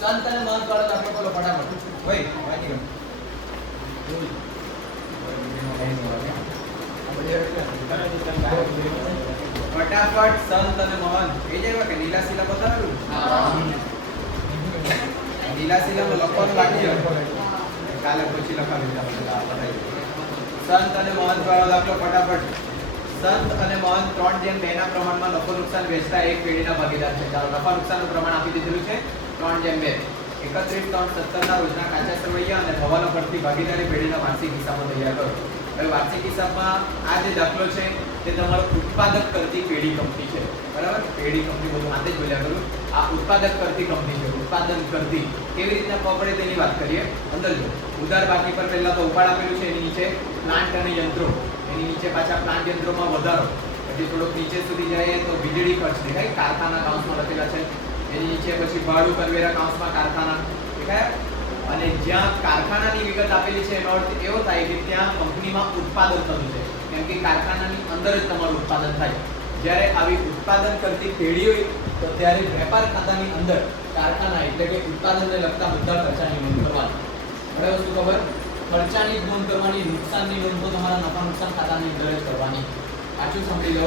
સંત અને મહંત વાળો દાખલો બોલો ફટાફટ. ભાઈ વાંચી ગયો. ફટાફટ સંત અને મહંત એ જેવા કે લીલા શિલા બતાવેલું. લીલા શિલામાં લખવાનું બાકી છે. કાલે પછી લખાવી સંત અને મહંત વાળો દાખલો ફટાફટ. સંત અને મહંત 3:2 ના પ્રમાણમાં નફો નુકસાન વેચતા એક પેઢીના ભાગીદાર છે. ચાલો નફા નુકસાનનું પ્રમાણ આપી દીધેલું છે 3:2. 31/3/17 ના રોજના કાચા સરવૈયા અને હવાલો પરથી ભાગીદારી પેઢીના વાર્ષિક હિસાબો તૈયાર કરો. હવે વાર્ષિક હિસાબમાં આ જે દાખલો છે તે તમારો ઉત્પાદક કરતી પેઢી કંપની છે. બરાબર? પેઢી કંપની બધું હાથે જ બોલ્યા કરું. આ ઉત્પાદક કરતી કંપની છે. ઉત્પાદન કરતી કેવી રીતના ખબર પડે તેની વાત કરીએ. અંદર જો ઉધાર બાકી પર પહેલા તો ઉપાડ આપેલું છે, એની નીચે પ્લાન્ટ અને યંત્રો, એની નીચે પાછા પ્લાન્ટ યંત્રોમાં વધારો, પછી થોડોક નીચે સુધી જાય તો વીજળી ખર્ચ દેખાય, કારખાના કાઉન્સમાં લખેલા છે. એની નીચે પછી ભાડું કરવેરા કાઉન્સમાં કારખાના દેખાય. અને જ્યાં કારખાનાની વિગત આપેલી છે એનો અર્થ એવો થાય કે ત્યાં કંપનીમાં ઉત્પાદન થતું છે, કેમ કે કારખાનાની અંદર જ તમારું ઉત્પાદન થાય. જ્યારે આવી ઉત્પાદન કરતી પેઢી હોય તો ત્યારે વેપાર ખાતાની અંદર કારખાના એટલે કે ઉત્પાદનને લગતા બધા ખર્ચાની નોંધ કરવાની. બરાબર? શું ખબર? ખર્ચાની નોંધ કરવાની, નુકસાનની નોંધ તો તમારા નફા નુકસાન ખાતાની અંદર જ કરવાની. પાછું સાંભળી લો,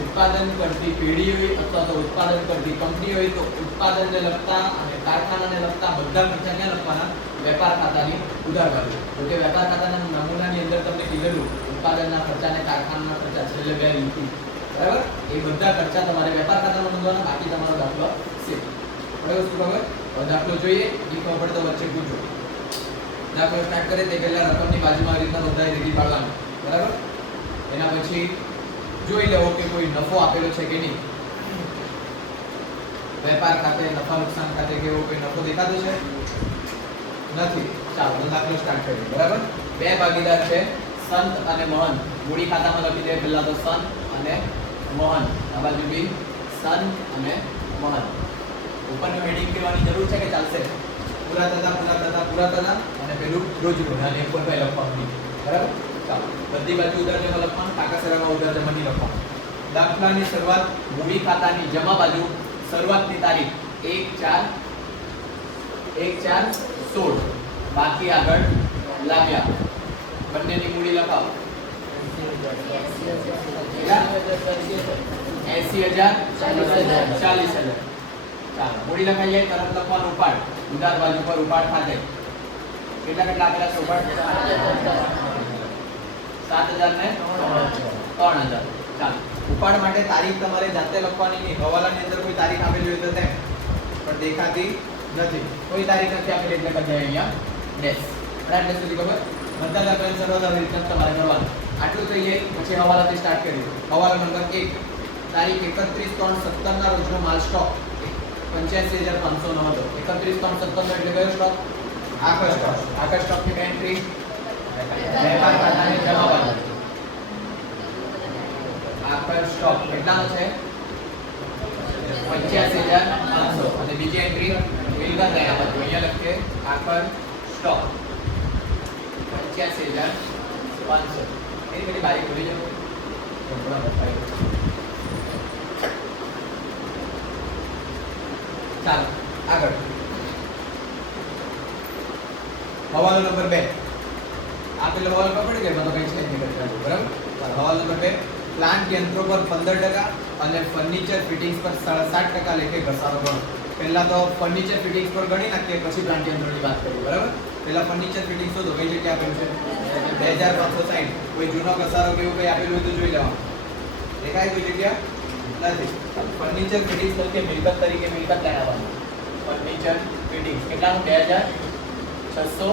ઉત્પાદન કરતી પેઢી હોય અથવા તો ઉત્પાદન કરતી કંપની હોય તો ઉત્પાદનને લગતા અને કારખાનાને લગતા બધા ખર્ચા ક્યાં લખવાના? વેપાર ખાતાની ઉધાર બાજુ. તો કે વેપાર ખાતાના નમૂનાની અંદર તમને કીધેલું ઉત્પાદનના ખર્ચા અને કારખાનાના ખર્ચા છેલ્લે બે લીટી. બરાબર? એ બધા ખર્ચા તમારે વેપાર ખાતામાં નોંધવાના, બાકી તમારો દાખલો છે. બરાબર? શું ખબર? હવે દાખલો જોઈએ, એ ખબર પડે તો વચ્ચે પૂછો. દાખલો સ્ટાર્ટ કરે તે પહેલા રકમની બાજુમાં આવી રીતના નોંધાઈ લીટી પાડવાની. બરાબર? એના પછી જોઈ લેવો કે કોઈ નફો આપેલો છે કે નહીં. વેપાર ખાતે, નફા નુકસાન ખાતે કેવો કોઈ નફો દેખાતો છે? નથી. ચાલો તો દાખલો સ્ટાર્ટ કરીએ. બરાબર? બે ભાગીદાર છે, સંત અને મહંત. મૂડી ખાતામાં લખી દે પહેલા તો સંત અને મહંત. આ બાજુ બી સંત અને મહંત. ઉપરનું હેડિંગ કહેવાની જરૂર છે કે ચાલશે? પૂરા થતા અને પેલું રોજનું અને 1.5 લખવાનું. બરાબર? ચાલો બધી બાજુ ઉધાર જમા લખવાનું, કાકા સરામાં ઉધાર જમા નહીં લખવાનું. દાખલાની શરૂઆત મૂડી ખાતાની જમા બાજુ શરૂઆતની તારીખ 1/4/16, બાકી આગળ લાવ્યા. બંનેની મૂડી લખાવો. 80,000 40,000. ચાલો મૂડી લખાઈ જાય તરત લખવાનું ઉપાડ. ઉધાર બાજુ પર ઉપાડ ખાતે કેટલા આપેલા છે? ઉપાડ 7,000 ને 3,000. ચાલો ઉપાડ માટે તારીખ તમારે જાતે લખવાની નહીં. હવાલાની અંદર કોઈ તારીખ આપેલી હોય તો તેમ પણ દેખાતી નથી. કોઈ તારીખ નથી આપેલી એટલે કદાચ અહીંયા ડેશ. એટલે સુધી ખબર? બધા દાખલાની શરૂઆત આવી રીતે તમારે કરવાનું. આટલું થઈ જાય પછી હવાલાથી સ્ટાર્ટ કરીએ. હવાલા નંબર 1 તારીખ 31/3/17 ના રોજનો માલ સ્ટોક 85,500 નો હતો. 31/3/17 એટલે કયો સ્ટોક? આખો સ્ટોક. આખા સ્ટોકની એન્ટ્રી વેપાર ખાતાની જમા બાજુ. આખો સ્ટોક કેટલાનો છે? 85,500. અને બીજી એન્ટ્રી મિલકત એના બાજુ. અહીંયા લખીએ આખો સ્ટોક 85,500. એની બધી બારી ખોલી જાઓ. ચાલો આગળ હવાલો નંબર 2. આપેલો હવાલો પકડી ગયો તો કઈ છે નહીં કરતા. બરાબર? ચાલો હવાલો નંબર 2 પ્લાન્ટ યંત્રો પર 15% અને ફર્નિચર ફિટિંગ્સ પર 60% લેખે ઘસારો ગણો. પહેલા તો ફર્નિચર ફિટિંગ્સ પર ગણી નાખીએ પછી પ્લાન્ટ યંત્રોની વાત કરીએ. બરાબર? પહેલા ફર્નિચર ફિટિંગ્સ તો કઈ જગ્યાએ આપેલું છે? 2,560. કોઈ જૂનો ઘસારો કે એવું કઈ આપેલું હોય તો જોઈ લેવાનું. દેખાય કોઈ જગ્યા? નથી. ફર્નિચર ફિટિંગ્સ તરીકે મિલકત લેવાની. ફર્નિચર ફિટિંગ્સ કેટલાનું? 2,600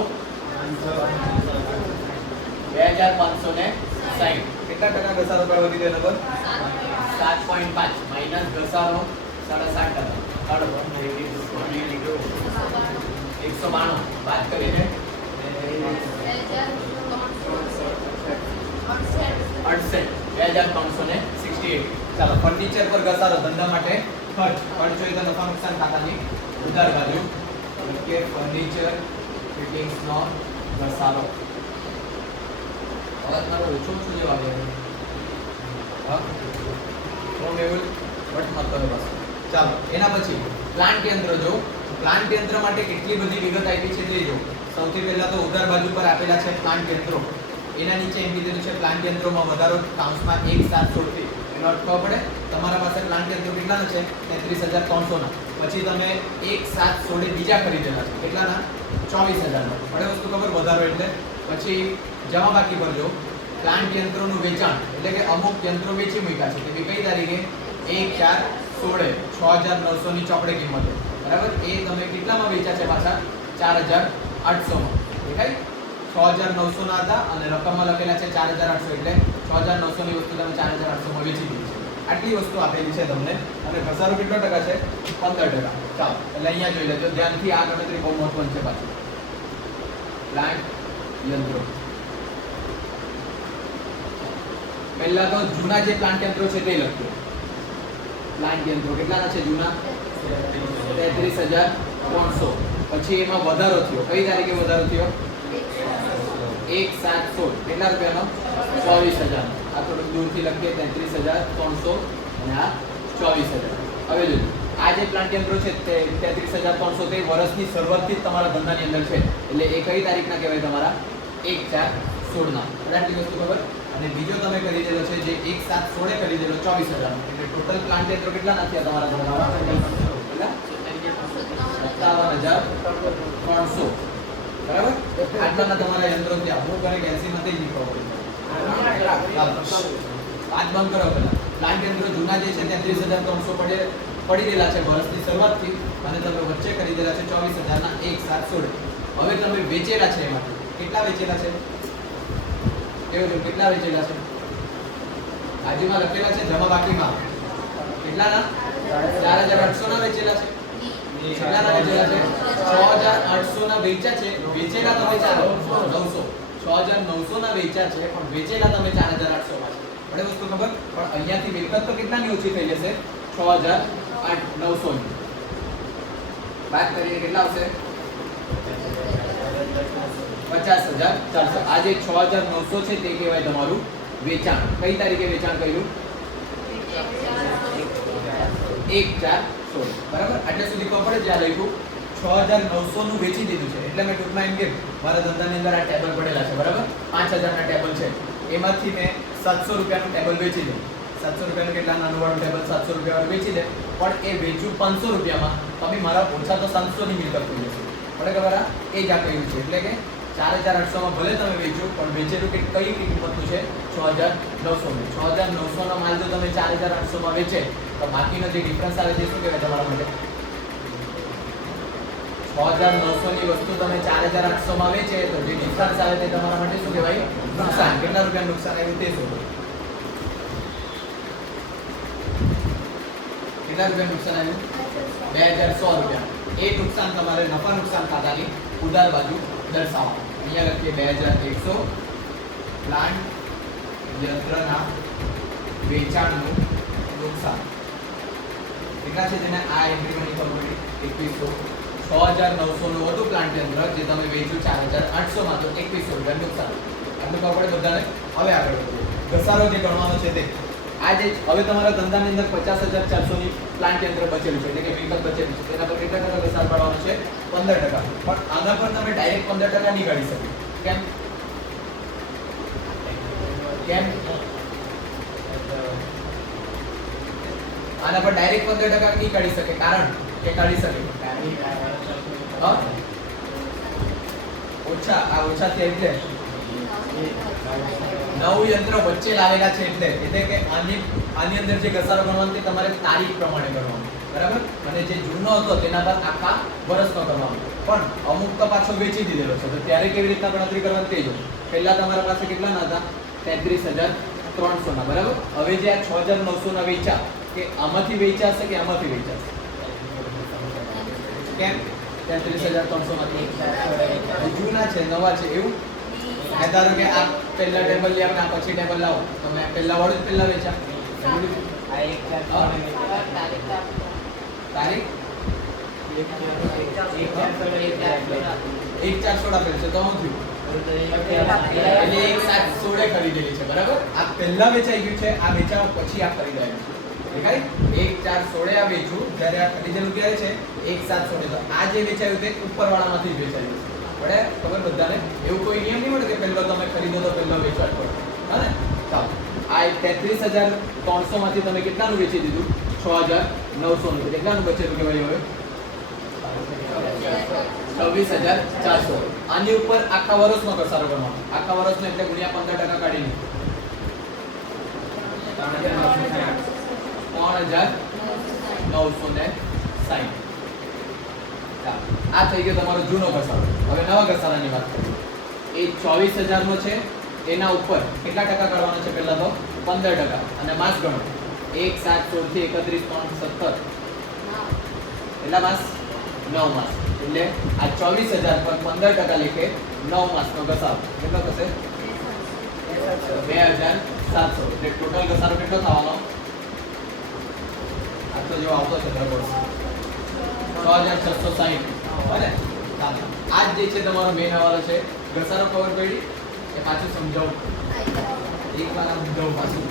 2,560. કેટલા ટકા ઘસારો પર વધી ગયો નંબર? 7.5 માઈનસ ઘસારો 7.5%. 192 વાત કરીને 2,368. ચાલો ફર્નિચર પર ઘસારો ધંધા માટે ખર્ચ હોય તો નફા નુકસાન ખાતાની ઉધાર બાજુ કે ફર્નિચર ફિટિંગ્સ નો ઘસારો. હવે તમારો ઓછો જવાબ આવે. હા તો મેં વટ મત કરો બસ. ચાલો એના પછી પ્લાન્ટ યંત્ર જો પ્લાન્ટ યંત્ર માટે કેટલી બધી વિગત આપી છે તે જો. સૌથી પહેલા તો ઉત્તર બાજુ પર આપેલા છે પ્લાન્ટ યંત્રો. એના નીચે એમ કીધેલું છે પ્લાન્ટ યંત્રોમાં વધારો કાઉન્સમાં 1,716 થી. એનો અર્થ ખબર પડે તમારા પાસે પ્લાન્ટ યંત્રો કેટલાના છે 33,300 ના. પછી તમે 1,716 બીજા ખરીદેલા છે કેટલાના 24,000 ના. પડે વસ્તુ ખબર વધારો એટલે. પછી જમા બાકી પર જો પ્લાન્ટ યંત્રોનું વેચાણ એટલે કે અમુક યંત્રો વેચી મૂક્યા છે કે કઈ તારીખે 1/4/16 6,900 ની ચોપડે કિંમતે. બરાબર. એ તમે કેટલામાં વેચ્યા છે પાછા 4,800 માં. દેખાય 6,900 ના હતા અને રકમમાં લખેલા છે 4,800 એટલે 6,900 ની વસ્તુ તમે 4,800 માં વેચી દીધી છે. આટલી વસ્તુ આપેલી છે તમને અને ઘસારો કેટલો ટકા છે 15%. ચાલો એટલે અહીંયા જોઈ લેજો ધ્યાનથી. આ ગણતરી બહુ મહત્વની છે પાછી. પ્લાન્ટ યંત્રો પહેલા તો જૂના જે પ્લાન્ટ યંત્રો છે તે લખજો. પ્લાન્ટ યંત્રો કેટલાના છે જૂના 33,300. પછી એમાં વધારો થયો. કઈ તારીખે વધારો થયો 1/7/16 કેટલા રૂપિયાનો 24,000. આ થોડુંક દૂરથી લખીએ 33,300 અને આ 24,000. હવે જોજો આ જે પ્લાન્ટ યંત્રો છે તે 33,300 તે વર્ષની શરૂઆતથી જ તમારા ધંધાની અંદર છે એટલે એ કઈ તારીખના કહેવાય તમારા 1/4/16 ના. આટલી વસ્તુ ખબર. અને બીજો તમે ખરીદેલો છે જે 1/7/16 ખરીદેલો 24,000 એટલે ટોટલ પ્લાન્ટ યંત્રો કેટલા નથી તમારા ધંધામાં કેટલા 57,300. બરાબર. આટલાના તમારા યંત્રો છે. હું કરે 80 માં થઈ નીકળો. પાંચ બંધ કરો પેલા. પ્લાન્ટ યંત્રો જૂના જે છે 33,300 પડી રહેલા છે વર્ષની શરૂઆતથી અને તમે વચ્ચે ખરીદેલા છે 24,000 ના 1/7/16. હવે તમે વેચેલા છે એમાંથી કેટલા વેચેલા છે એવું કેટલા વેચેલા છે બાજુમાં લખેલા છે જમા બાકીમાં કેટલાના 4,800 ના વેચેલા છે. કેટલાના વેચેલા છે 6,800 ના વેચ્યા છે. વેચેલા તમે 4,900 6,900 ના વેચ્યા છે પણ વેચેલા તમે 4,800 માં છે. પડે વસ્તુ ખબર. પણ અહીંયાથી મિલકત તો કેટલાની ઓછી થઈ જશે 6,900 ની. વાત કરીએ કેટલા આવશે 50,400. આ જે 6,900 છે તે કહેવાય તમારું વેચાણ. કઈ તારીખે વેચાણ કર્યું 1/4/16. બરાબર. આટલે સુધી ખબર પડે જ્યાં લખ્યું 6,900 નું વેચી દીધું છે એટલે મેં ટૂંકમાં એમ કે મારા ધંધાની અંદર આ ટેબલ પડેલા છે. બરાબર. 5,000 ના ટેબલ છે એમાંથી મેં 700 રૂપિયાનું ટેબલ વેચી દઉં. 700 રૂપિયાનું કેટલા નાનું વાળું ટેબલ 700 રૂપિયા વેચી દે પણ એ વેચ્યું 500 રૂપિયામાં તમે મારા ઓછા તો 700 ની મિલકત થઈ જશે. પડે ખબર. એ જ આ કહ્યું છે એટલે કે 4,800 માં ભલે તમે વેચ્યું પણ વેચેલું કઈ કિંમતનું છે 6,900 ની. 6,900 નો માલ જો તમે 4,800 માં વેચે તો બાકીનો જે ડિફરન્સ આવે છે શું કહેવાય તમારા માટે 6,900 ની વસ્તુ તમે 4,800 માં વેચે તો જે ડિફરન્સ આવે તે તમારા માટે શું કહેવાય નુકસાન. કેટલા રૂપિયા નુકસાન આવ્યું તે શું કેટલા રૂપિયા નુકસાન આવ્યું 2,100 રૂપિયા. એ નુકસાન તમારે નફા નુકસાન ખાતાની ઉધાર બાજુ દર્શાવો. અહીંયા લખીએ 2,100 પ્લાન્ટ યંત્રના વેચાણનું નુકસાન કેટલા છે જેને આ એન્ટ્રીમાં ની ખબર પડી 2,100. 6,900 નું હતું પ્લાન્ટ યંત્ર જે તમે વેચ્યું 4,800 માં તો 2,100 રૂપિયા નુકસાન. આટલું ખબર પડે બધાને. હવે આગળ વધીએ. ઘસારો જે ગણવાનો છે તે આ જે હવે તમારા ધંધાની અંદર 50,400 ની પ્લાન્ટ યંત્ર બચેલું છે એટલે કે મિલકત બચેલી છે તેના પર કેટલા ટકા ઘસારો પાડવાનો છે 15%. પણ આના પર તમે ડાયરેક્ટ 15% નહીં કાઢી શકો. કેમ કેમ આના પર ડાયરેક્ટ 15% નહીં કાઢી શકે કારણ કે કાઢી શકે ઓછા. આ ઓછા છે એટલે નવું યંત્ર વચ્ચે લાવેલા છે એટલે કે આની અંદર જે ઘસારો ગણવાનો તે તમારે તારીખ પ્રમાણે ગણવાનો. બરાબર. અને જે જૂનો હતો તેના પર આખા વર્ષનો કરવાનો. પણ અમુક તો પાછો વેચી દીધેલો છે તો ત્યારે કેવી રીતના ગણતરી કરવાની તે જો. પહેલા તમારા પાસે કેટલા ના હતા 33,300 ના. બરાબર. હવે જે આ 6,900 ના વેચ્યા કે આમાંથી વેચ્યા હશે કે આમાંથી વેચ્યા હશે કેમ 33,300 માંથી જૂના છે નવા છે એવું. ધારો કે આ પહેલા ટેબલ લે આપણે પછી ટેબલ લાવો તમે પહેલા વાળું જ પહેલા વેચા તારીખ 1/4/16 આપેલ છે તો હું થયું એટલે 1/7/16 ખરીદેલી છે. બરાબર. આ પહેલા વેચાઈ ગયું છે આ વેચાવા પછી આ ખરીદાયું છે. દેખાય 1416 આ વેચું જ્યારે આ ખરીદેલું ક્યારે છે 1716 તો આ જે વેચાયું તે ઉપરવાળામાંથી જ વેચાયું છે ખબર બધાને એવું કોઈ નિયમ નહીં મળે કે પહેલો તમે ખરીદો તો પહેલો વેચાણ કરો હા ને ચાલો આ 33300 માંથી તમે કેટલાનું વેચી દીધું 6900 નું કેટલાનું બચેલું કે ભાઈ હવે 26400 આની ઉપર આખા વર્ષનો ઘસારો કરવાનો આખા વર્ષનો એટલે ગુણ્યા 15% કાઢી લો 3960 આ થઈ ગયો તમારો જૂનો ઘસારો હવે નવા ઘસારાની વાત કરીએ એ 24000 નો છે એના ઉપર કેટલા ટકા કરવાનો છે પહેલા તો 15% અને માસ ગણો 1 7 16 થી 31 17 કેટલા માસ 9 માસ એટલે આ 24000 પર 15% લેખે 9 માસનો ઘસારો કેટલો થશે 2700 એટલે ટોટલ ઘસારો કેટલો થવાનો આ તો જો આવતો છે બરાબર 6660 બરાબર આ જે છે તમારો મેઈન હવાલો છે ઘસારો ખબર પડી એ પાછું સમજાવું એકવાર આ સમજાવું પાછું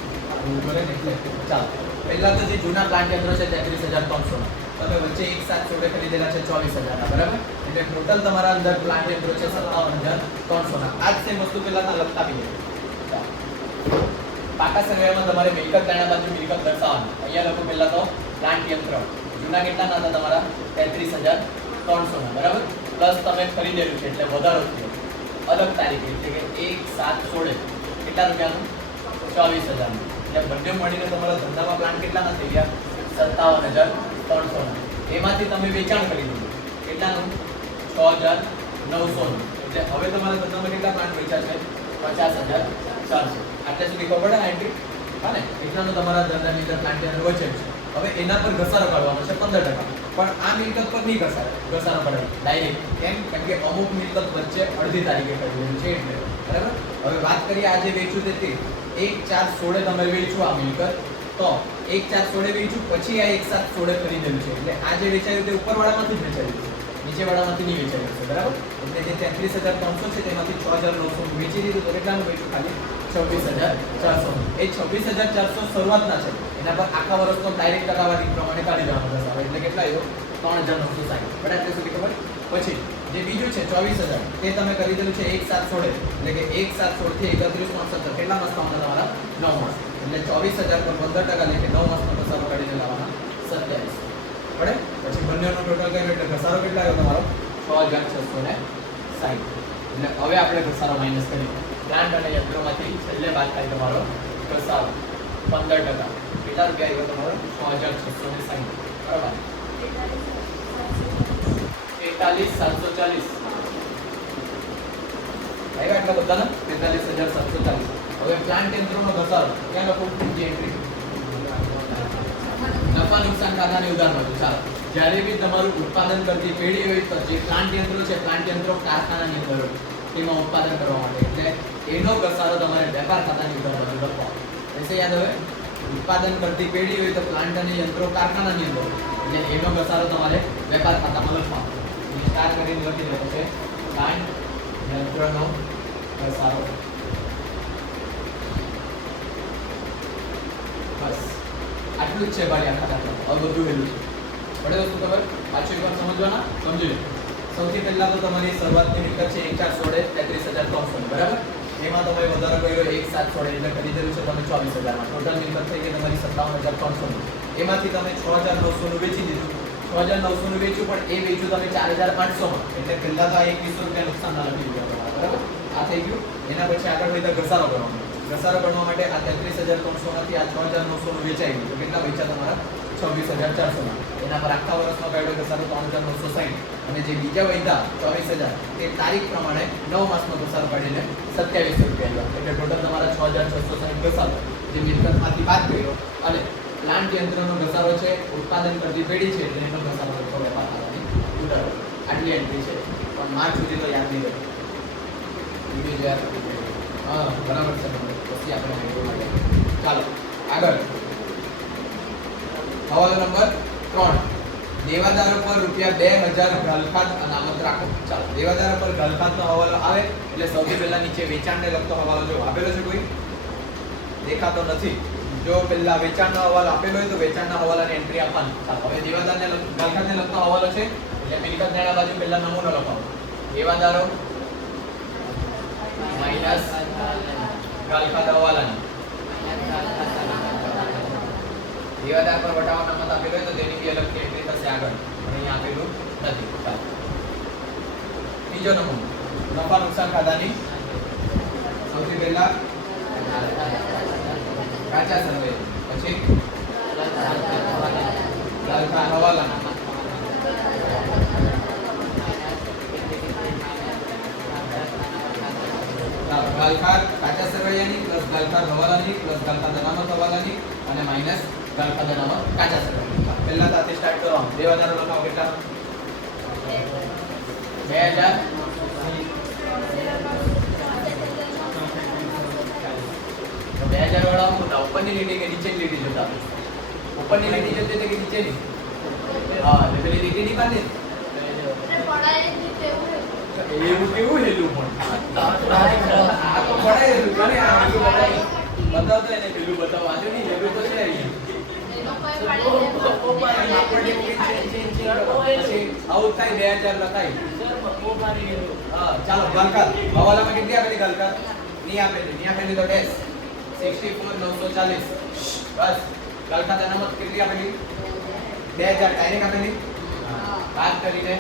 બરાબર ને એટલે ચાલો પહેલા તો જે જૂના પ્લાન્ટ યંત્રો છે 33300 તમે વચ્ચે 1716 ખરીદેલા છે 24000 ના બરાબર એટલે ટોટલ તમારા અંદર પ્લાન્ટ યંત્રો છે 57300 ના આ જ સેમ વસ્તુ પહેલા તો લખતા બી પાકા સંગ્રહમાં તમારે મિલકત કાયણા બાજુ મિલકત દર્શાવવાની અહીંયા લખો પહેલા તો પ્લાન્ટ યંત્ર જૂના કેટલા ના હતા તમારા 33300 ના બરાબર પ્લસ તમે ખરીદેલું છે એટલે વધારો થયો અલગ તારીખ એટલે કે 1716 કેટલા રૂપિયાનું 24000 નું એટલે બંને મળીને તમારા ધંધામાં પ્લાન્ટ કેટલાના થઈ ગયા 57300 ના એમાંથી તમે વેચાણ કરી દીધું કેટલાનું 6900 નું એટલે હવે તમારા ધંધામાં કેટલા પ્લાન્ટ વેચ્યા છે 50400 આટલે સુધી ખબર પડે આ એન્ટ્રી હા ને એટલાનો તમારા ધંધાની અંદર પ્લાન્ટ યંત્ર વચ્ચે છે હવે એના પર ઘસારો કાઢવાનો છે 15% પણ આ મિલકત પર નહીં ઘસારો કાઢવાનો ડાયરેક્ટ કેમ કે અમુક મિલકત વચ્ચે અડધી તારીખે કાઢેલું છે એટલે બરાબર હવે વાત કરીએ આ જે વેચ્યું છે તે 1416 તમે વેચ્યું આ મિલકત તો 1416 વેચ્યું પછી આ 1716 ખરીદેલું છે એટલે આ જે વેચાયું તે ઉપરવાળામાંથી જ વેચાયું છે નીચેવાળામાંથી નહીં વેચાયું છે બરાબર એટલે જે 33300 છે તેમાંથી 6900 વેચી દીધું તો કેટલાનું વેચ્યું ખાલી 26400 એ 26400 શરૂઆતના છે એના પર આખા વર્ષનો ડાયરેક્ટ ટકાવારી પ્રમાણે કાઢી દેવાનો ઘસારો એટલે કેટલા આવ્યો 3960 બરાબર એટલે સુધી ખબર પછી જે બીજું છે 24000 તે તમે કરી દીધું છે 1716 એટલે કે 1716 થી 31.17 કેટલા માસ થવાના તમારા 9 માસ એટલે 24000 પર 15% લેખે 9 માસનો ઘસારો કાઢી દેવાનો 27 બરાબર પછી બંનેનો ટોટલ કર્યો એટલે ઘસારો કેટલા આવ્યો તમારો 6660 એટલે હવે આપણે ઘસારો માઈનસ કરીએ પ્લાન્ટ અને યંત્રોમાંથી છેલ્લે બાદ થાય તમારો ઘસારો 15% કેટલા રૂપિયા આવ્યો તમારો 6660 બરાબર 43740 આવ્યા એટલા બધાના 43740 હવે પ્લાન્ટ યંત્રોનો ઘસારો ક્યાં લખો જે એન્ટ્રી નફા નુકસાન ખાતાની ઉધારમાં ચાલો જ્યારે બી તમારું ઉત્પાદન કરતી પેઢી હોય તો જે પ્લાન્ટ યંત્રો છે પ્લાન્ટ યંત્રો કારખાનાની અંદર હોય તેમાં ઉત્પાદન કરવા માટે એટલે એનો ઘસારો તમારે વેપાર ખાતાની ઉધારમાં લખવાનો એસે યાદ હવે ઉત્પાદન કરતી પેઢી હોય તો પ્લાન્ટ અને યંત્રો કારખાનાની અંદર એટલે એનો ઘસારો તમારે વેપાર ખાતામાં લખવાનો સ્ટાર કરીને લખી દેવો છે પ્લાન્ટ યંત્રનો ઘસારો બસ આટલું જ છે ભાઈ આખા દાખલા હવે બધું વહેલું છે પડે વસ્તુ ખબર પાછું એકવાર સમજવાના સમજી લો સૌથી પહેલા તો તમારી શરૂઆતની મિલકત છે 1416 33300 બરાબર એમાં તમે વધારો કર્યો 1716 એટલે ખરીદેલું છે તમે 24000 માં ટોટલ મિલકત થઈ ગઈ તમારી 57300 એમાંથી તમે 6900 નું વેચી દીધું 6900 નું વેચ્યું પણ એ વેચ્યું તમે 4500 માં એટલે પહેલા તો આ 2100 રૂપિયા નુકસાન ના લખી દીધું બરાબર આ થઈ ગયું એના પછી આગળ વધતા ઘસારો કરવાનો ઘસારો ગણવા માટે આ 33300 માંથી આ 6900 નું વેચાઈ ગયું તો કેટલા વેચ્યા તમારા 26400 માં એના પર આખા વર્ષનો કાઢ્યો ઘસારો 3960 અને જે બીજા વધ્યા 24000 તે તારીખ પ્રમાણે 9 માસનો ઘસારો કાઢીને 2700 રૂપિયા આવ્યા એટલે ટોટલ તમારા 6660 ઘસારો જે મિલકતમાંથી બાદ કર્યો અને પ્લાન્ટ યંત્રનો ઘસારો છે ઉત્પાદન કરતી પેઢી છે એટલે એનો ઘસારો લખો વેપાર ખાતાની ઉધારો આટલી એન્ટ્રી છે પણ માર્ચ સુધી તો યાદ નહીં રહે બીજું યાદ હા બરાબર છે પછી આપણે ચાલો આગળ હવાલો નંબર 3 દેવાદારો પર રૂપિયા 2000 ઘાલખાત અનામત રાખો ચાલો દેવાદારો પર ઘાલખાતનો હવાલો આવે એટલે સૌથી પહેલા નીચે વેચાણને લગતો હવાલો જો આપેલો છે કોઈ દેખાતો નથી જો પેલા વેચાણનો હવાલો આપેલો હોય તો વેચાણના હવાલાની એન્ટ્રી આપવાની. ચાલો હવે દેવાદારને ગાલખાતને લગતો હવાલો છે એટલે મિલકત નાણા બાજુ પહેલા નમૂનો લખાવો. દેવાદારો માઈનસ ગાલખાત હવાલાની. દેવાદાર પર વટાવો નમત આપેલો હોય તો તેની બી અલગથી એન્ટ્રી થશે આગળ. પણ અહીંયા આપેલું નથી. ચાલો બીજો નમૂનો નફા નુકસાન ખાતાની. સૌથી પહેલા કાચા સર્વે, પછી ગાલખાત હવાલાના, ગાલખાત કાચા સરવૈયાની પ્લસ ગાલખાત હવાલાની પ્લસ ગાલખાત અનામત હવાલાની અને માઈનસ ગાલખાત અનામત કાચા સરવૈયા. પહેલા સાથે સ્ટાર્ટ કરો. દેવાદારો લખાવો કેટલા? 2000 2000 વાળા મોટા ઉપરની લીટી કે નીચેની લીટી જોતા? ઉપરની લીટી જોતે કે નીચેની? હા એટલે પેલી લીટીની પાસે એવું કેવું હેલું પણ આ તો પડાયેલું કરે. આ હેલું બતાવતો એને પેલું બતાવવા જો નહીં હેલું તો છે આવું થાય 2000 લખાય. હા ચાલો ગાલખાત હવાલામાં કેટલી આપેલી? ગાલખાત નહીં આપેલી તો ડેશ 64940. બસ ગાલખાત અનામત કેટલી આપેલી? 2000 ડાયરેક્ટ આપેલી. બાદ કરીને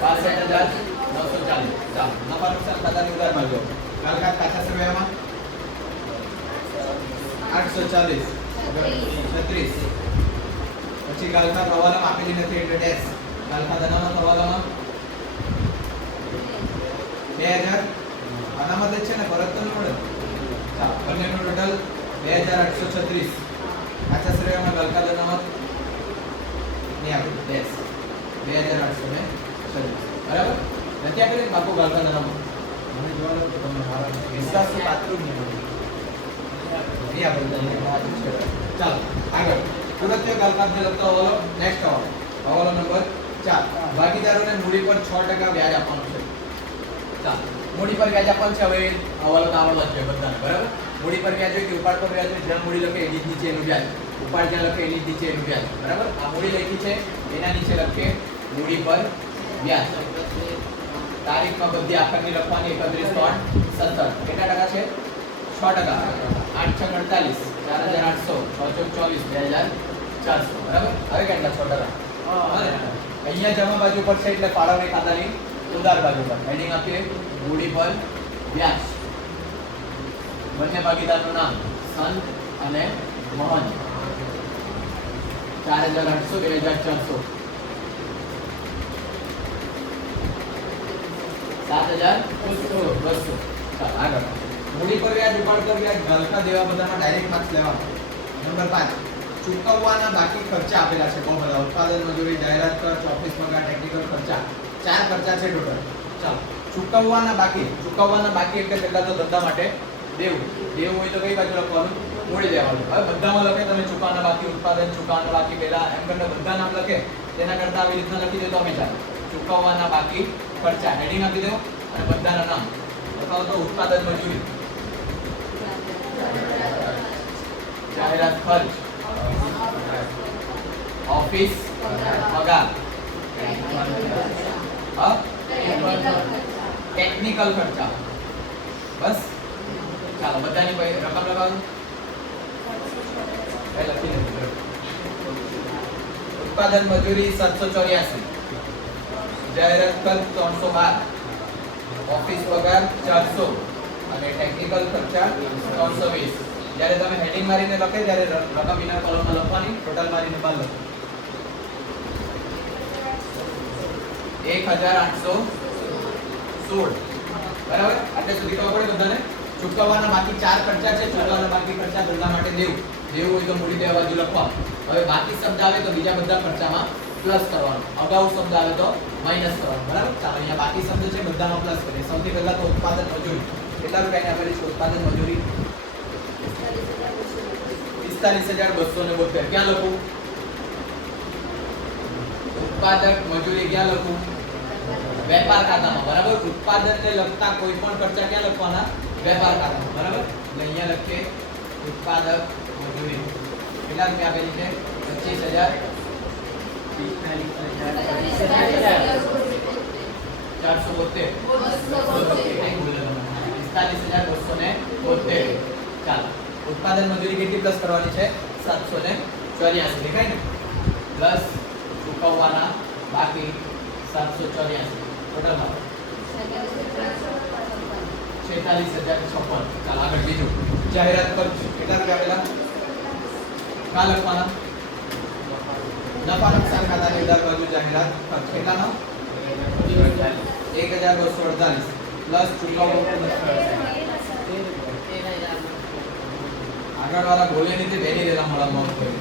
65940. ચાલો નફા નુકસાન ખાતાની ઉધારમાં જો ગાલખાત કાચા સરવૈયામાં 840 36. પછી ગાલખાત હવાલામાં આપેલી નથી એટલે ડેશ. ગાલખાત અનામત હવાલામાં 2000 અનામત જ છે ને, પરત તો ન મળે. ચાલો બંનેનું ટોટલ 2836. કાચા સરવૈયામાં ગાલખાત અનામત નહીં આપેલી ડેશ 2836. બરાબર નથી આપેલી બાપુ ગાલખાત અનામત. મને જોવા લો તો તમને મારા વિશ્વાસ તો પાત્રું જ નહીં. ચાલો આગળ સુરતીય ગાલખાતને લગતો હવાલો. નેક્સ્ટ હવાલો નંબર 4. ભાગીદારોને મૂડી પર 6% વ્યાજ આપવાનું છે. ચાલો મૂડી પર વ્યાજ આપવાનું છે. હવે હવાલો તો આવડવા જોઈએ બધાને. બરાબર મૂડી પર વ્યાજ હોય કે ઉપાડ પર વ્યાજ હોય, જ્યાં મૂડી લખે એની જ નીચે એનું વ્યાજ, ઉપાડ જ્યાં લખે એની જ નીચે એનું વ્યાજ. બરાબર આ મૂડી લખી છે એના નીચે લખે મૂડી પર વ્યાજ. તારીખમાં બધી આખરની લખવાની 31/3/17. કેટલા ટકા છે? 6%. 8 6 48 4800 6 24 2400. બરાબર હવે કેટલા? 6%. અહીંયા જમા બાજુ પર છે એટલે ફાળવણી ખાતાની ઉધાર બાજુ પર હેડિંગ આપીએ મૂડી પર વ્યાજ. બંને ભાગીદારનું નામ સંત અને મોહન. 4800 2400 7200. આગળ મૂડી પર વ્યાજ, ઉપાડ પર વ્યાજ, ગાલખાત દેવા બધામાં ડાયરેક્ટ માર્ક્સ લેવાનો. નંબર 5 ચૂકવવાના બાકી ખર્ચા આપેલા છે. બહુ બધા ઉત્પાદન મજૂરી, જાહેરાત ખર્ચ, ઓફિસ પગાર, ટેકનિકલ ખર્ચા. 4 ખર્ચા છે ટોટલ. ચાલો ચૂકવવાના બાકી. ચૂકવવાના બાકી એટલે પહેલા તો ધંધા માટે દેવું. દેવું હોય તો કઈ બાજુ લખવાનું? મૂડી દેવાનું. હવે બધામાં લખે તમે ચૂકવવાના બાકી, ઉત્પાદન ચૂકવવાના બાકી પહેલા એમ કરીને બધા નામ લખે તેના કરતા આવી રીતના લખી દો તો અમે ચાલે. ચૂકવવાના બાકી ખર્ચા હેડિંગ આપી દો અને બધાના નામ લખાવો તો ઉત્પાદન મજૂરી, જાહેરાત ખર્ચ, ઓફિસ પગાર, ટેકનિકલ ખર્ચા. બસ ચાલો બધાની રકમ લગાવો. લખી દો. ઉત્પાદન મજૂરી 784, જાહેરાત ખર્ચ 312, ઓફિસ પગાર 400 અને ટેકનિકલ ખર્ચા 320. જ્યારે તમે હેડિંગ મારીને લખે ત્યારે રકમ વિના કોલમમાં લખવાની, ટોટલ મારીને બાદ લખો. 1816. બરાબર આટલે સુધી ખબર પડે બધાને. ચૂકવવાના બાકી 4 ખર્ચા છે. ચૂકવવાના બાકી ખર્ચા ધંધા માટે દેવું. દેવું હોય તો મૂડી દેવા બાજુ લખવા. હવે બાકી શબ્દ આવે તો બીજા બધા ખર્ચામાં પ્લસ કરવાનો. અગાઉ શબ્દ આવે તો માઈનસ કરવાનો. બરાબર ચાલો અહીંયા બાકી શબ્દ છે બધામાં પ્લસ કરીએ. સૌથી પહેલા તો ઉત્પાદન મજૂરી. કેટલા રૂપિયાની આપેલી છે ઉત્પાદન મજૂરી? 45272. ક્યાં લખું? ઉત્પાદક મજૂરી ક્યાં લખું? વેપાર ખાતામાં. બરાબર ઉત્પાદનને લગતા કોઈ પણ ખર્ચા ક્યાં લખવાના? વેપાર ખાતામાં. બરાબર એટલે અહીંયા લખીએ ઉત્પાદક મજૂરી કેટલા રૂપિયા આપેલી છે 25,000 472 45,272 ચાલો ઉત્પાદન મજૂરી કેટલી પ્લસ કરવાની છે 784 દેખાય ને પ્લસ ચૂકવવાના બાકી 784 ટોટલ 46,056 ચાલો આગળ બીજું જાહેરાત ખર્ચ કેટલા રૂપિયા આપેલા કા લખવાના નફા નુકસાન ખાતાની ઉધાર બાજુ જાહેરાત ખર્ચ કેટલાનો 1,248 પ્લસ ચૂકવવો આગળ વાળા બોલે નહીં બેની દેલા મળવામાં કરી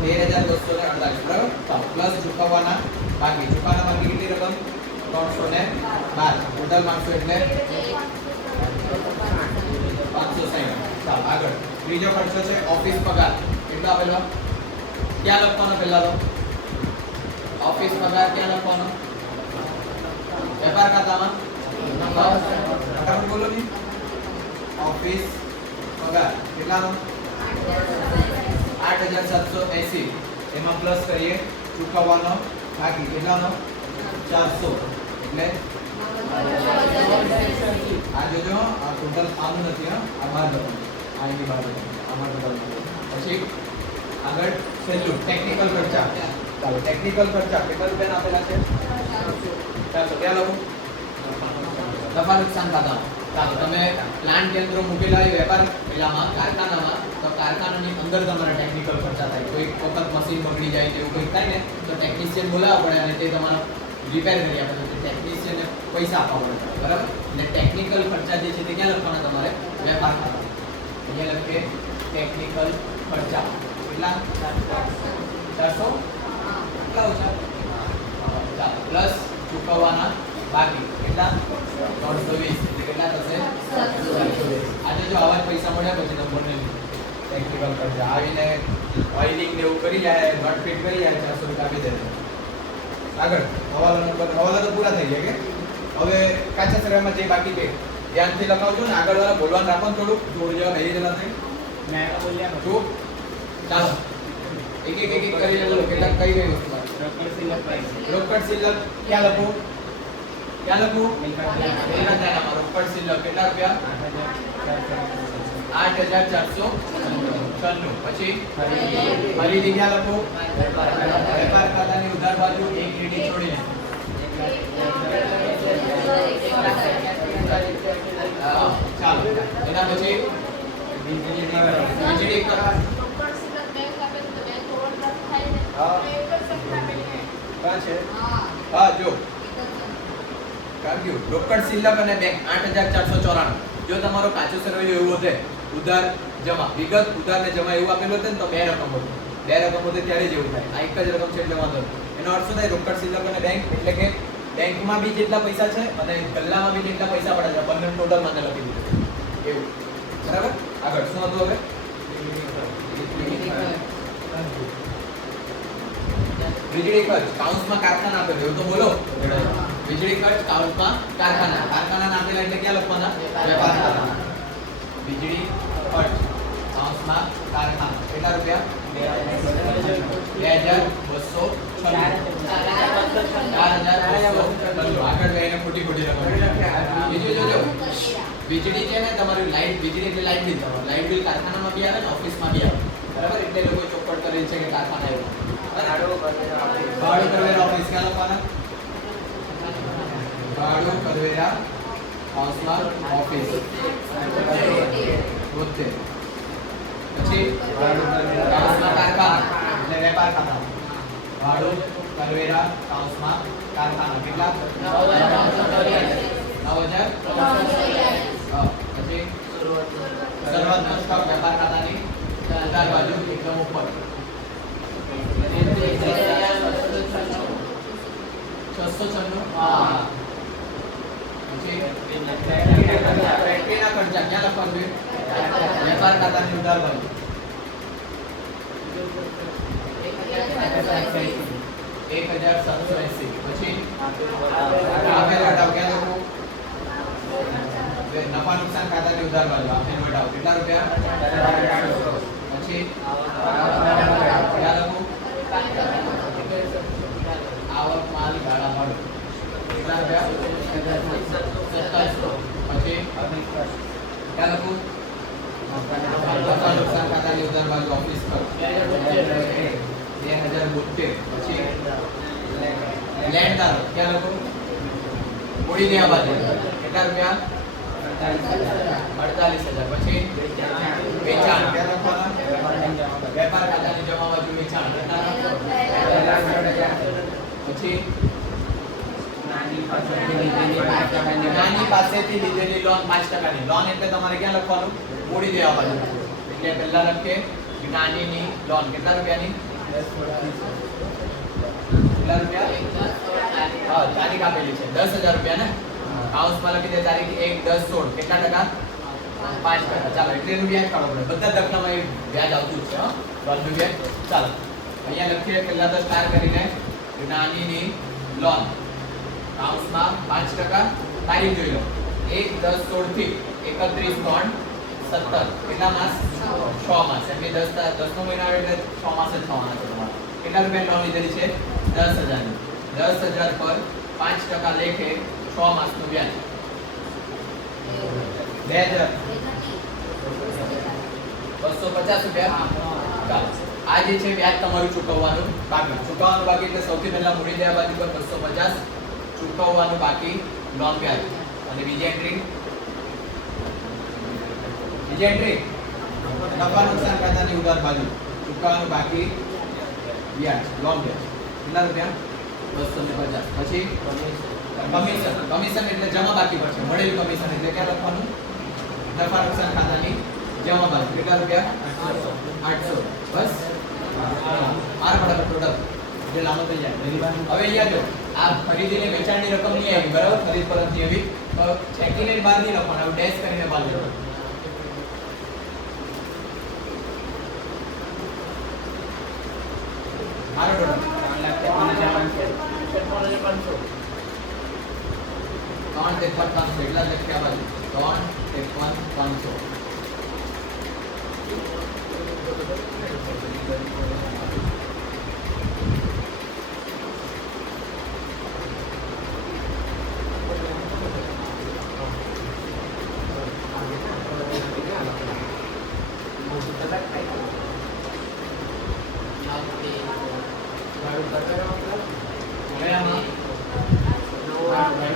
13,248 બરાબર ચાલો પ્લસ ચૂકવવાના બાકી ચૂકવવાના બાકી કેટલી રકમ 312 ટોટલ માર્ક્સ એટલે 560 ચાલો આગળ ત્રીજો ખર્ચો છે ઓફિસ પગાર કેટલો આપેલો ક્યાં લખવાનો પહેલા તો ઓફિસ પગાર ક્યાં લખવાનો વેપાર ખાતામાં ફટાફટ બોલો ની ઓફિસ પગાર કેટલાનો 8,780 એમાં પ્લસ કરીએ ચૂકવવાનો બાકી કેટલાનો 400 એટલે આ જોજો આ ટોટલ આનું નથી આ બહાર લખો આ એની બહાર લખો આમાં ટોટલ પછી આગળ છેલ્લું ટેકનિકલ ખર્ચા ચાલો ટેકનિકલ ખર્ચા કેટલા રૂપિયા આપેલા છે 400 ક્યાં લખો નફા નુકસાન ખાતામાં ચાલો તમે પ્લાન્ટ કેન્દ્રો મૂકેલા એ વેપાર પેલામાં કારખાનામાં તો કારખાનાની અંદર તમારા ટેકનિકલ ખર્ચા થાય કોઈ વખત મશીન બગડી જાય એવું કંઈક થાય ને તો ટેકનિશિયન બોલાવવા પડે અને તે તમારા રિપેર કરી આપે તો ટેકનિશિયનને પૈસા આપવા પડે બરાબર એટલે ટેકનિકલ ખર્ચા જે છે તે ક્યાં લખવાના તમારે વેપાર ખાતા અહીંયા લખીએ ટેકનિકલ ખર્ચા કેટલા 400 કેટલા ઓછા ચાલો પ્લસ ચૂકવવાના બાકી કેટલા 320 એટલે કેટલા થશે 720 આજે જો આવા જ પૈસા મળ્યા પછી નંબરને ટેકનિકલ ખર્ચા આવીને ઓઇલિંગ ને એવું કરી જાય ગટ ફિટ કરી જાય 400 રૂપિયા આપી દે આગળ હવાલા તો પૂરા થઈ ગયા કે હવે કાચા સરામાં જે બાકી છે ધ્યાનથી લખાવજો ને આગળ વાળા બોલવાનું રાખો થોડુંક જોડ જેવા મેરી જેલા થઈ મેં બોલ્યા જો ચાલો એક કરી બોલો કેટલા કઈ ગઈ વસ્તુ રોકડ સિલક ક્યાં લખો રોકડ સિલક કેટલા રૂપિયા 8,496 પછી ફરીથી ક્યાં લખો વેપાર ખાતાની ઉધાર બાજુ એક લીટી છોડીને ચાલો એના પછી વીજળી હા જો કાઢ્યું રોકડ સિલક અને બેંક 8,494 જો તમારો કાચો સરવૈયો એવો હશે ઉધાર જમા વિગત ઉધાર ને જમા એવું આપેલું હતું ને તો બે રકમ હતું ત્યારે જ એવું થાય આ એક જ રકમ છે એટલે વાંધો એનો અર્થ શું થાય રોકડ સિલક અને બેંક એટલે કે બેંકમાં બી જેટલા પૈસા છે અને ગલ્લામાં બી જેટલા પૈસા પડે છે બંને ટોટલ મને લખી દીધું એવું બરાબર આગળ શું હતું હવે વીજળી ખર્ચ કાઉન્સમાં કારખાના આપેલો એવું તો બોલો વીજળી ખર્ચ કાઉન્સમાં કારખાના આપેલા એટલે ક્યાં લખવાના વેપાર ખાતા વીજળી ખર્ચ કાઉન્સમાં કારખાના કેટલા રૂપિયા 2,296 આગળ જઈને ખોટી રકમ બીજું જોજો વીજળી છે ને તમારી લાઈટ વીજળી એટલે લાઈટ બિલ તમારું લાઈટ બિલ કારખાનામાં બી આવે ને ઓફિસમાં બી આવે બરાબર એટલે લોકો ચોપડ કરેલ છે કે કારખાના એવું ભાડું કરવેરા ઓફિસ ક્યાં લખવાના ભાડું કરવેરા કાઉન્સમાં ઓફિસ 72 પછી કાઉન્સમાં કારખાના એટલે વેપાર ખાતા ભાડું કરવેરા કાઉન્સમાં કારખાના કેટલા 9,000 પછી શરૂઆતનો સ્ટોક વેપાર ખાતાની ઉધાર બાજુ એકદમ ઉપર 696 હા પછી ફેક્ટરીના ખર્ચા ક્યાં લખવાનું છે વેપાર ખાતાની ઉધાર બાજુ 1,780 પછી આપેલા હટાવ ક્યાં લખો હવે નફા નુકસાન ખાતાની ઉધાર બાજુ આપણે વટાવો કેટલા રૂપિયા પછી ક્યાં લખું આવક માલ ભાડા ભાડું કેટલા રૂપિયા 2700 પછી ક્યાં લખું નફા નુકસાન ખાતાની ઉધાર બાજુ ઓફિસ પર 2072 પછી લેન્ડ ધારો ક્યાં લખું મૂડી દેવા બાજુ કેટલા રૂપિયા 48000 પછી વેચાણ ક્યાં લખવાના વેપાર ખાતાની જમા બાજુ વેચાણ કેટલા પછી નાની પાસેથી લીધેલી લોન 5% ની લોન એટલે તમારે ક્યાં લખવાનું મૂડી દેવા બાજુ એટલે પહેલા લખીએ નાનીની લોન કેટલા રૂપિયાની 10 રૂપિયા હા તારીખ આપેલી છે 10000 રૂપિયા ને હાઉસમાં લખી દે તારીખ 1/10/16 કેટલા ટકા 5%. ચાલો એટલેનું વ્યાજ કાઢો પડે બધા દાખલામાં એ વ્યાજ આવતું છે હો લોનનું વ્યાજ. ચાલો અહીંયા લખીએ પહેલા તો સ્ટાર કરીને નાનીની લોન હાઉસમાં 5% તારીખ જોઈ લો 1/10/16 થી 31/3/17 કેટલા માસ 6 માસ એટલે 10 નો મહિનો આવે એટલે 6 માસ જ થવાના છે તમારે. કેટલા રૂપિયા લોન લીધેલી છે 10000 ની 10000 પર 5% લેખે 6 માસનું વ્યાજ 2250 રૂપિયા. ચાલો આ જે છે વ્યાજ તમારું ચૂકવવાનું બાકી એટલે સૌથી પહેલા મૂડી દેવા બાજુ પર 250 ચૂકવવાનું બાકી લોન વ્યાજ. અને બીજી એન્ટ્રી નફા નુકસાન ખાતાની ઉધાર બાજુ ચૂકવવાનું બાકી વ્યાજ લોન વ્યાજ કેટલા રૂપિયા 250. પછી કમિશન એટલે જમા બાકી પર છે મળેલ કમિશન એટલે ક્યાં લખવાનું નફા નુકસાન ખાતાની જમા બાકી કેટલા રૂપિયા 800 બસ માર બરાબર ટોટલ જે લાંબો થઈ જાય. હવે અહીંયા જો આ ખરીદીને વેચાણની રકમ નહીં આવી બરાબર ખરીદ પરત નહીં આવી તો ચેકીને બહાર નહીં લખવાનું હવે ડેશ કરીને બહાર લખવાનું. મારો ટોટલ 353,500 એટલા લખ્યા બાજુ 353,500.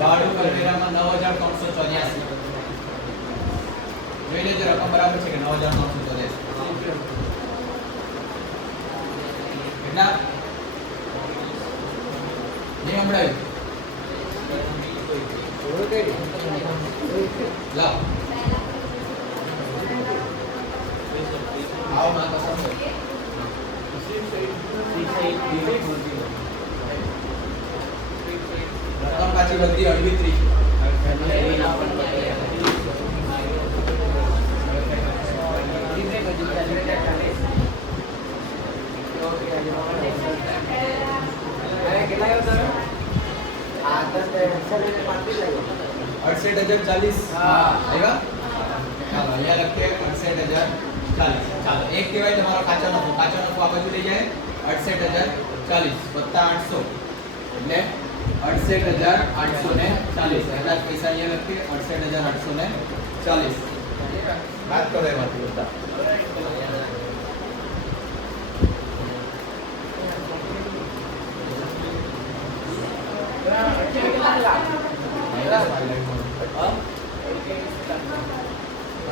ભાડું કરવેરામાં 9384 જોઈ લેજો રકમ બરાબર છે કે 9384 કેટલા નહીં સંભળાયું લાવ આવો માં કસમ રકમ પાછી બધી અડવી ત્રીસ अड़सठ हजार 40 आएगा. ચાલો અહીંયા લખીએ 68040. ચાલો એક કહેવાય તમારો કાચો નફો આ બાજુ લઈ જાય 68040 વત્તા 800 એટલે 68840 એટલા પૈસા અહીંયા લખીએ 68840 બાદ કરો એમાંથી બધા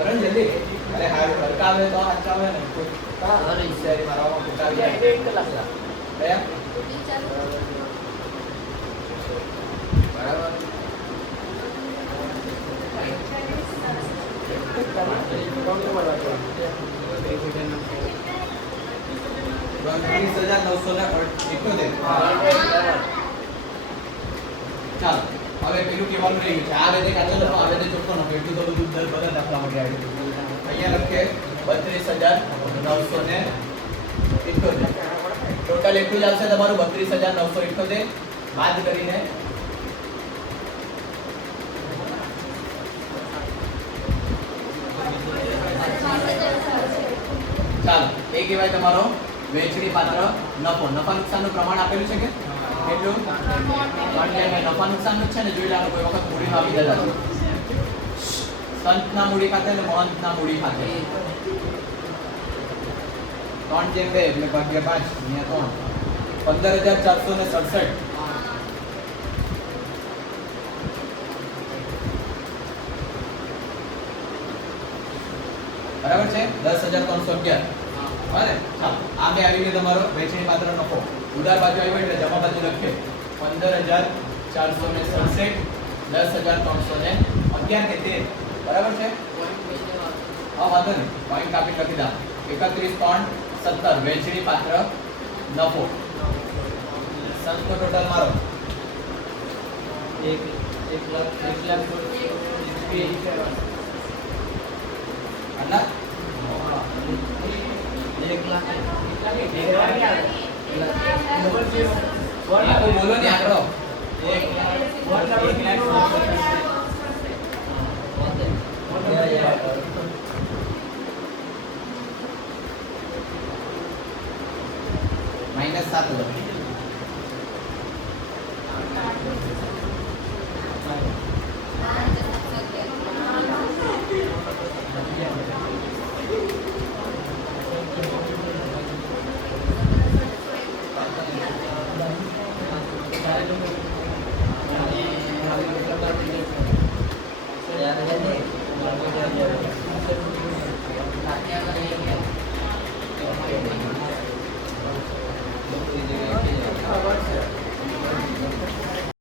અરે જલ્દી અરે હારું હરકાવે તો હરકાવે ને કા અરે ઈશારી મારામાં ફૂટાવી જાય 1 કલાક કયા બરાબર 23978 ચાલો હવે પેલું કેવાનું રહી ગયું છે આ વેદે કાચો નફો આ વેદે ચોખ્ખો નફો એટલું તો બધું દર બધા દાખલા માટે આવ્યું અહીંયા લખીએ 32978 ટોટલ એટલું જ આવશે તમારું 32978 બાદ કરીને એ કહેવાય તમારો વેચણી પાત્ર નફો. નફા નુકસાનનું પ્રમાણ આપેલું છે કે કેટલું? 3 નફા નુકસાનનું જ છે ને, જોઈ લેવાનું. કોઈ વખત મૂડીમાં આવી જતા છે. સંતના મૂડી ખાતે અને મહંતના મૂડી ખાતે 3/2 એટલે ભાગ્યા 5 અહીંયા 3 15,467. બરાબર છે. 10,311. બરાબર. આ બે આવી ગયો તમારો વેચણી પાત્ર નફો. ઉધાર બાજુ આવ્યો એટલે જમા બાજુ લખીએ 15,467 10,311 કે 13. બરાબર છે. હા વાંધો નહીં, પોઈન્ટ કાપી લખી દા. 31,317 વેચણી પાત્ર નફો. સંતનો ટોટલ મારો 1,00,000 આટલા 1,00,000 બોલો ને આંકડો. -7 Gracias.